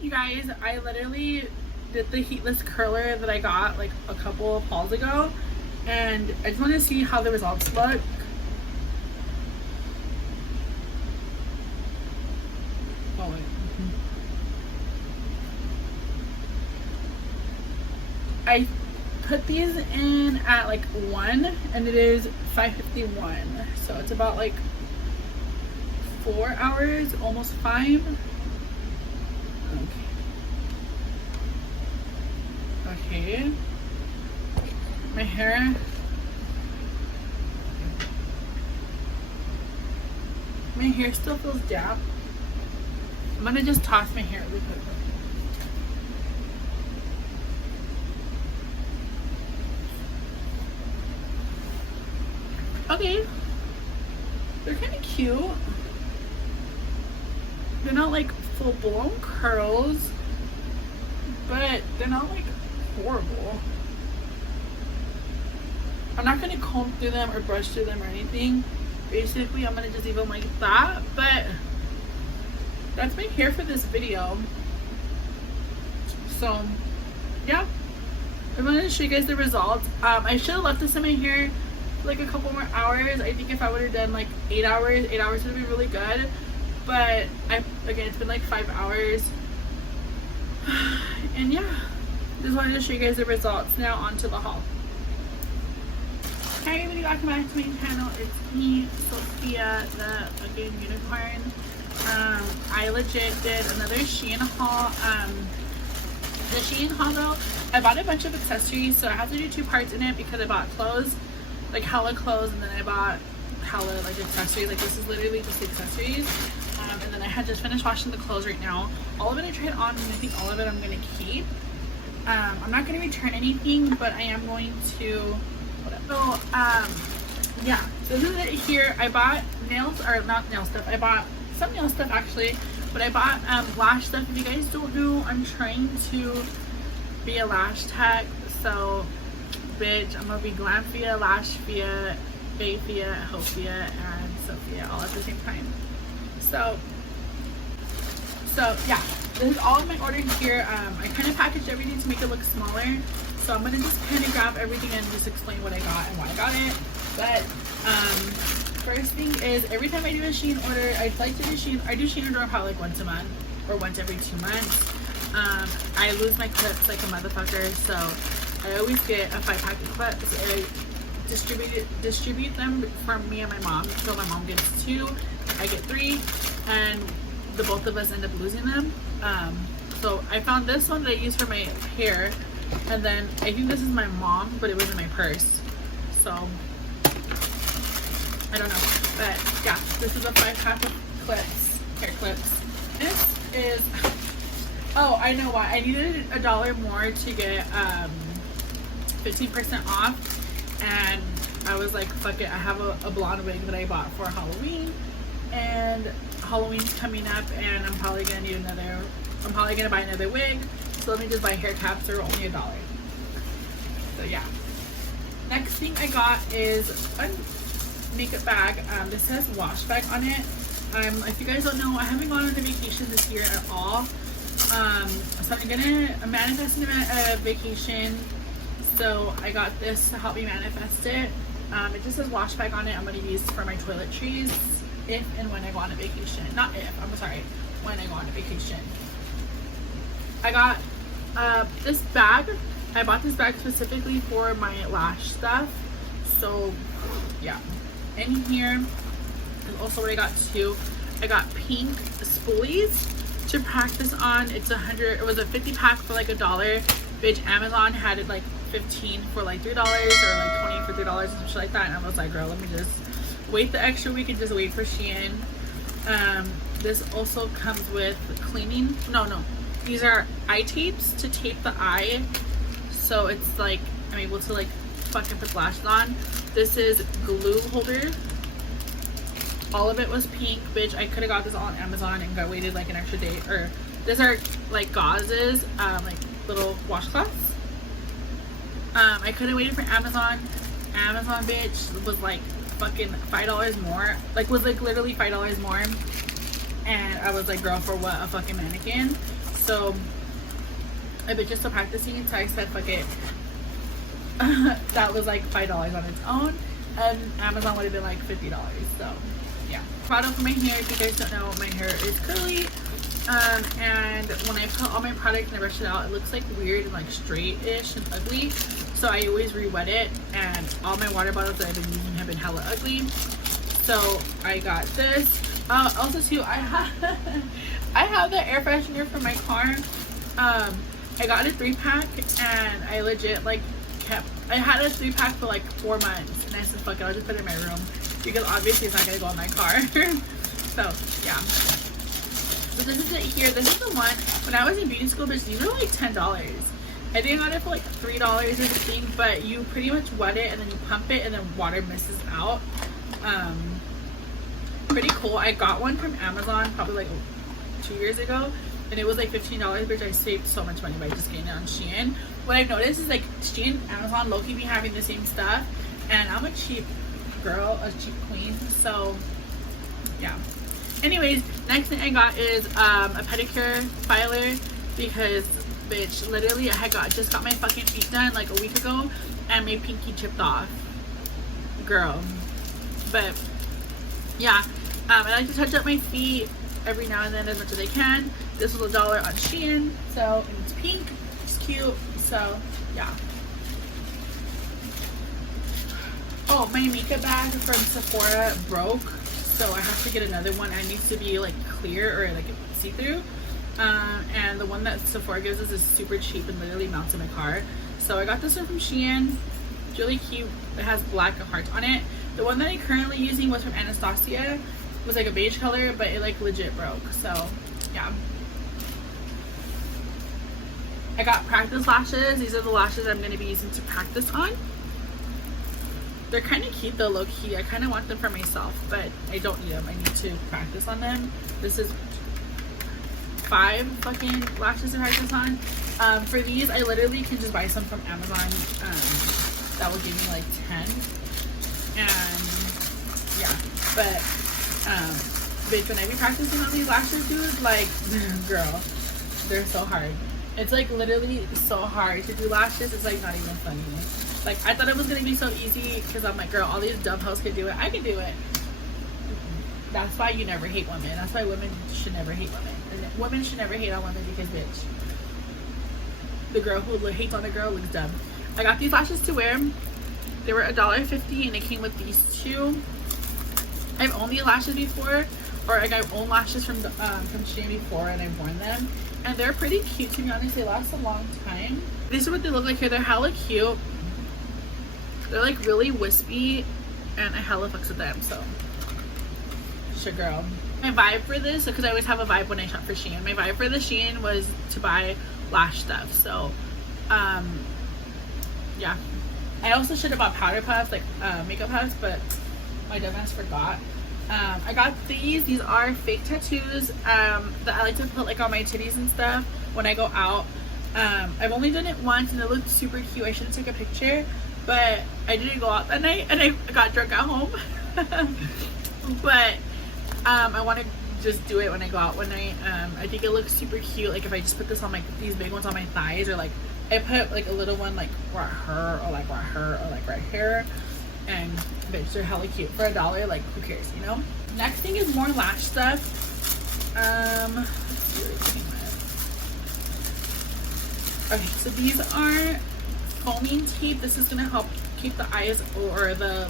You guys, I literally did the heatless curler that I got like a couple of hauls ago, and I just want to see how the results look. Oh wait. I put these in at like 1 and it is 5:51, so it's about like 4 hours, almost 5. Okay. My hair. My hair still feels damp. I'm gonna just toss my hair really quick. Okay. They're kind of cute. They're not like full-blown curls, but they're not like horrible. I'm not gonna comb through them or brush through them or anything. Basically, I'm gonna just leave them like that. But that's my hair for this video. So yeah, I'm gonna show you guys the results. I should have left this in my hair like a couple more hours. I think if I would have done like 8 hours would be really good. But again, it's been like 5 hours. And yeah, just wanted to show you guys the results. Now on to the haul. Hi everybody, welcome back to my channel. It's me, Sophia, the fucking unicorn. I legit did another Shein haul. The Shein haul though, I bought a bunch of accessories, so I have to do 2 parts in it because I bought clothes, like hella clothes, and then I bought hella like accessories. Like this is literally just the accessories. And then I had just finished washing the clothes right now. All of it I tried on, and I think all of it I'm gonna keep. I'm not gonna return anything, but I am going to. So yeah, so this is it here. I bought nails, or not nail stuff. I bought some nail stuff actually, but I bought lash stuff. If you guys don't know, I'm trying to be a lash tech. So bitch, I'm gonna be Glamphia, Lashphia, Bayphia, Hopia, and Sophia all at the same time. So yeah, this is all of my order here. I kind of packaged everything to make it look smaller, so I'm gonna just kind of grab everything and just explain what I got and why I got it. But first thing is, every time I do a Shein order, I like to do Shein. I do Shein order probably like once a month or once every 2 months. I lose my clips like a motherfucker, so I always get a 5-pack of clips. I distribute them from me and my mom, so my mom gets 2, I get 3, and the both of us end up losing them. So I found this one that I use for my hair, and then I think this is my mom, but it was in my purse, so I don't know. But yeah, this is a 5-pack of clips, hair clips. This is, oh, I know why I needed $1 more to get 15% off. And I was like, fuck it, I have a blonde wig that I bought for Halloween, and Halloween's coming up, and I'm probably gonna need I'm probably gonna buy another wig, so let me just buy hair caps. They're only $1. So yeah. Next thing I got is a makeup bag. This says wash bag on it. If you guys don't know, I haven't gone on a vacation this year at all. So I'm manifesting a vacation. So I got this to help me manifest it. It just says wash bag on it. I'm going to use for my toiletries if and when I go on a vacation. Not if, I'm sorry, when I go on a vacation. I got this bag. I bought this bag specifically for my lash stuff. So yeah. In here is also what I got too. I got pink spoolies to practice on. It was a 50-pack for like $1. Bitch, Amazon had it like 15 for like $3 or like 20 for $3 and shit like that, and I was like, girl, let me just wait the extra week and just wait for Shein. This also comes with cleaning. No, these are eye tapes to tape the eye, so it's like I'm able to like fucking put lashes on. This is glue holder. All of it was pink, bitch. I could have got this all on Amazon and got waited like an extra day. Or these are like gauzes, like little washcloths. I couldn't wait for Amazon. Amazon, bitch, was like fucking $5 more. Like, was like literally $5 more. And I was like, girl, for what? A fucking mannequin. So I was just still practicing, so I said fuck it. That was like $5 on its own, and Amazon would have been like $50. So yeah. Product for my hair, if you guys don't know, my hair is curly, and when I put all my product and I brush it out, it looks like weird and like straight-ish and ugly. So I always re-wet it, and all my water bottles that I've been using have been hella ugly. So I got this. Also too, I have the air freshener for my car. I got a 3-pack, and I legit like I had a 3-pack for like 4 months, and I said fuck it, I'll just put it in my room because obviously it's not gonna go in my car. So yeah. So this is it here. This is the one when I was in beauty school, bitch, these were like $10. I think I got it for like $3 or something, but you pretty much wet it and then you pump it and then water misses out. Pretty cool. I got one from Amazon probably like 2 years ago, and it was like $15, which I saved so much money by just getting it on Shein. What I've noticed is like Shein, Amazon, low-key be having the same stuff, and I'm a cheap girl, a cheap queen, so yeah. Anyways, next thing I got is a pedicure filer, because bitch, literally I just got my fucking feet done like a week ago, and my pinky chipped off, girl. But yeah, I like to touch up my feet every now and then as much as I can. This was $1 on Shein, so, and it's pink, it's cute, so yeah. Oh, my makeup bag from Sephora broke, so I have to get another one. It needs to be like clear or like see-through, and the one that Sephora gives us is super cheap and literally mounts in my car. So I got this one from Shein. It's really cute. It has black hearts on it. The one that I'm currently using was from Anastasia. It was like a beige color, but it like legit broke, so yeah. I got practice lashes. These are the lashes I'm going to be using to practice on. They're kind of cute though, low-key. I kind of want them for myself, but I don't need them. I need to practice on them. This is 5 fucking lashes to practice on. For these, I literally can just buy some from Amazon. That will give me like 10. And yeah, but bitch, when I be practicing on these lashes, dude, like, girl, they're so hard. It's like literally so hard to do lashes. It's like not even funny. Like, I thought it was gonna be so easy because I'm like, girl, all these dumb hoes can do it. I can do it. That's why you never hate women. That's why women should never hate women. And women should never hate on women because, bitch, the girl who hates on a girl looks dumb. I got these lashes to wear. They were $1.50, and it came with these 2. I've owned these lashes before, or like I've owned lashes from Shein before, and I've worn them, and they're pretty cute, to be honest. They last a long time. This is what they look like here. They're hella cute. They're like really wispy, and I hella fucks with them, so it's your girl. My vibe for this, because I always have a vibe when I shop for Shein. My vibe for the Shein was to buy lash stuff, so yeah. I also should have bought powder puffs, like makeup puffs, but my dumbass forgot. I got these. These are fake tattoos that I like to put like on my titties and stuff when I go out. I've only done it once, and it looked super cute. I should have taken a picture, but I didn't go out that night, and I got drunk at home. But I want to just do it when I go out one night. I think it looks super cute. Like if I just put this on these big ones on my thighs, or like I put like a little one like right here, or like right here, or like right here, and bitch, they're hella cute for $1. Like, who cares, you know? Next thing is more lash stuff. Okay, so these are foaming tape. This is gonna help keep the eyes or the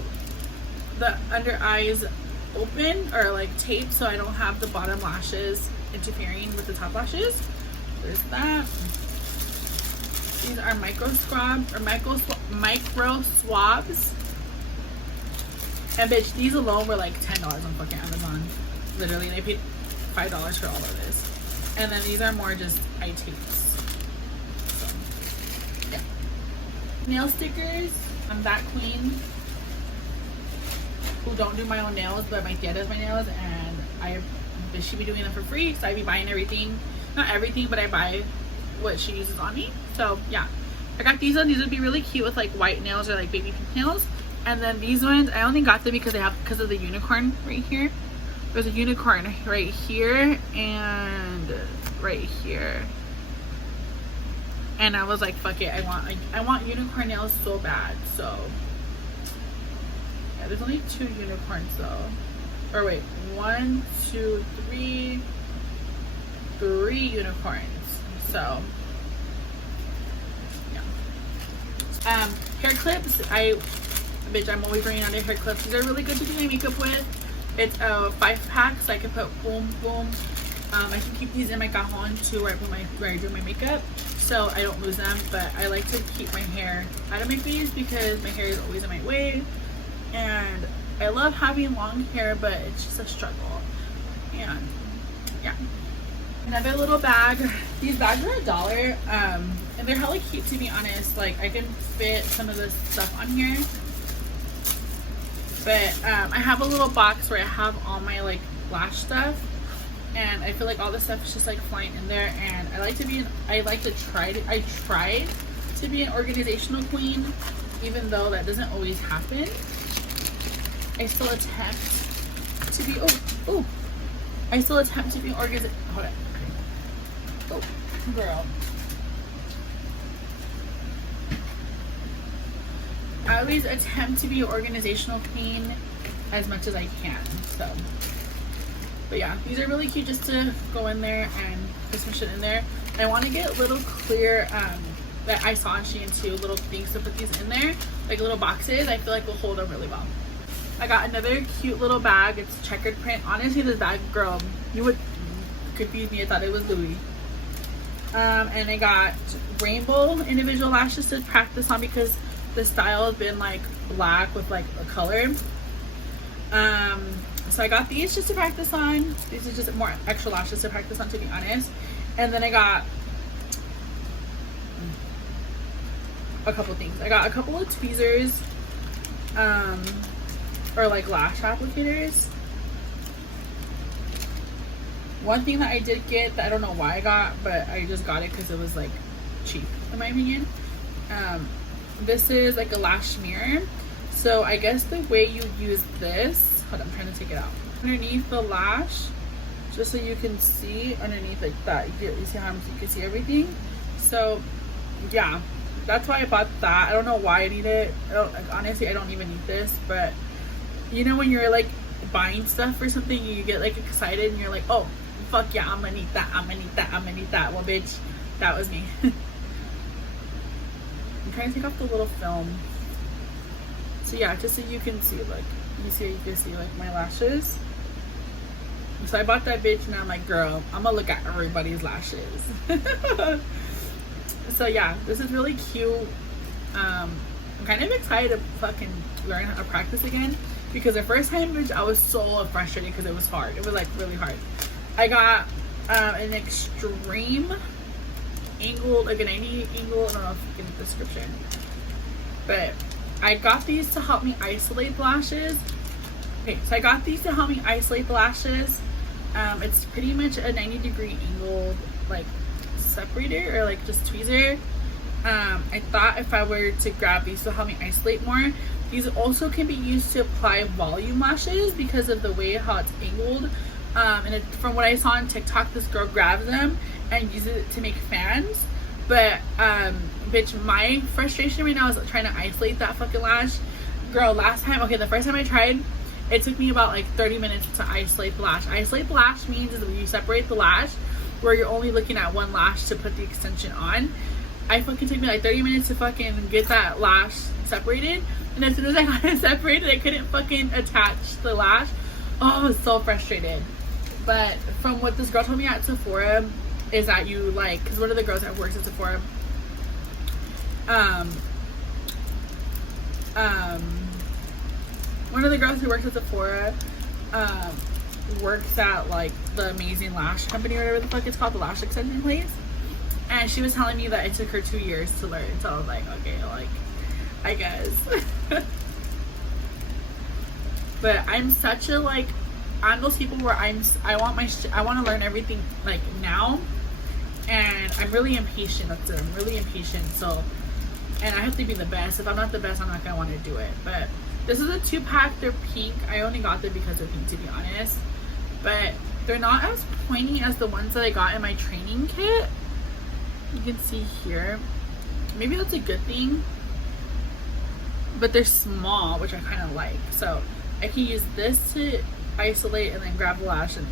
under eyes open, or like tape, so I don't have the bottom lashes interfering with the top lashes. There's that. These are micro swabs. And bitch, these alone were like $10 on fucking Amazon. Literally, and I paid $5 for all of this. And then these are more just eye tapes. So, yeah. Nail stickers. I'm that queen who don't do my own nails, but my tia does my nails, and she be doing them for free, so I be buying everything. Not everything, but I buy what she uses on me. So yeah, I got these ones. These would be really cute with like white nails or like baby pink nails. And then these ones, I only got them because of the unicorn right here. There's a unicorn right here and right here. And I was like, fuck it, I want unicorn nails so bad. So yeah, there's only 2 unicorns though. Or wait, 1, 2, 3 unicorns. So yeah. Hair clips. Bitch, I'm always running out of hair clips. These are really good to do my makeup with. It's a 5-pack, so I can put boom, boom. I can keep these in my cajon too, where I do my makeup, so I don't lose them. But I like to keep my hair out of my face because my hair is always in my way, and I love having long hair, but it's just a struggle. And yeah, another little bag. These bags are $1, and they're hella cute, to be honest. Like, I can fit some of this stuff on here. But I have a little box where I have all my like lash stuff, and I feel like all this stuff is just like flying in there. And I tried to be an organizational queen, even though that doesn't always happen. I still attempt to be hold on. Oh, girl. I always attempt to be an organizational queen as much as I can. So, but yeah, these are really cute just to go in there and put some shit in there. I want to get little clear that I saw on Shein too, little things to put these in there, like little boxes. I feel like will hold them really well. I got another cute little bag. It's checkered print. Honestly, this bag, girl, you would confuse me. I thought it was Louis. And I got rainbow individual lashes to practice on because the style has been like black with like a color. So I got these just to practice on. These are just more extra lashes to practice on, to be honest. And then I got a couple things. I got a couple of tweezers, or like lash applicators. One thing that I did get that I don't know why I got, but I just got it because it was like cheap in my opinion. This is like a lash mirror. So I guess the way you use this, hold on, I'm trying to take it out. Underneath the lash, just so you can see underneath like that. You see how you can see everything. So yeah, that's why I bought that. I don't know why I need it. Honestly, I don't even need this, but you know when you're like buying stuff or something, you get like excited and you're like, oh fuck yeah, I'm gonna need that, I'm gonna need that, I'm gonna need that. Well bitch, that was me. I'm trying to take off the little film. So yeah, just so you can see, like, you can see like my lashes. So I bought that bitch and I'm like, girl, I'm gonna look at everybody's lashes. So yeah, this is really cute. I'm kind of excited to fucking learn how to practice again, because the first time, bitch, I was so frustrated because it was hard. It was like really hard. I got an extreme angle, like a 90 angle. I don't know if you get the description, but I got these to help me isolate the lashes. Okay, so I got these to help me isolate the lashes. It's pretty much a 90-degree angle, like separator or like just tweezer. I thought if I were to grab these to help me isolate more, these also can be used to apply volume lashes because of the way how it's angled. And from what I saw on TikTok, this girl grabs them and uses it to make fans. But bitch, my frustration right now is trying to isolate that fucking lash. Girl, last time, okay, the first time I tried, it took me about like 30 minutes to isolate the lash. Isolate the lash means is you separate the lash where you're only looking at one lash to put the extension on. I fucking took me like 30 minutes to fucking get that lash separated. And as soon as I got it separated, I couldn't fucking attach the lash. Oh, I was so frustrated. But from what this girl told me at Sephora is that you like, because one of the girls that works at Sephora, one of the girls who works at Sephora works at like the Amazing Lash Company or whatever the fuck it's called, the lash extension place. And she was telling me that it took her 2 years to learn. So I was like, okay, like, I guess. But I'm such a like, I'm those people where I want to learn everything like now, and I'm really impatient. That's it. I'm really impatient. So, and I have to be the best. If I'm not the best, I'm not gonna want to do it. But this is a 2-pack. They're pink. I only got them because they're pink, to be honest. but they're not as pointy as the ones that I got in my training kit. You can see here, maybe that's a good thing, but they're small, which I kind of like. So I can use this to isolate and then grab the lash and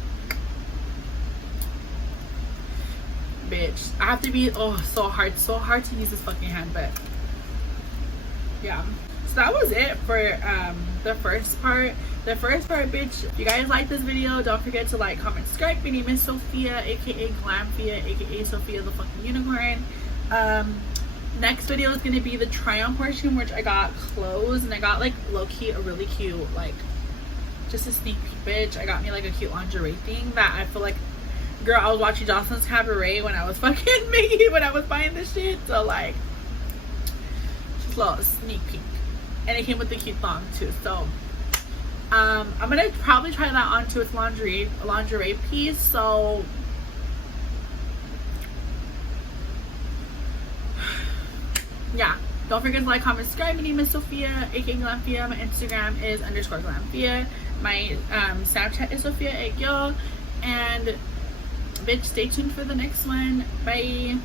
bitch, I have to be so hard to use this fucking hand. But yeah, so that was it for the first part, bitch. If you guys like this video, don't forget to like, comment, subscribe. My name is Sophia, aka Glamphia, aka Sophia the fucking unicorn. Next video is gonna be the try on portion, which I got clothes, and I got like low-key a really cute, like just a sneak peek, bitch. I got me like a cute lingerie thing that I feel like, girl, I was watching Jocelyn's Cabaret when I was fucking making, when I was buying this shit. So like, just a little sneak peek, and it came with the cute thong too. So I'm gonna probably try that onto its lingerie piece. So yeah, don't forget to like, comment, subscribe. My name is Sophia, aka Glamphia. My Instagram is _Glamphia. My Snapchat is Sophia Egyo. And bitch, stay tuned for the next one. Bye.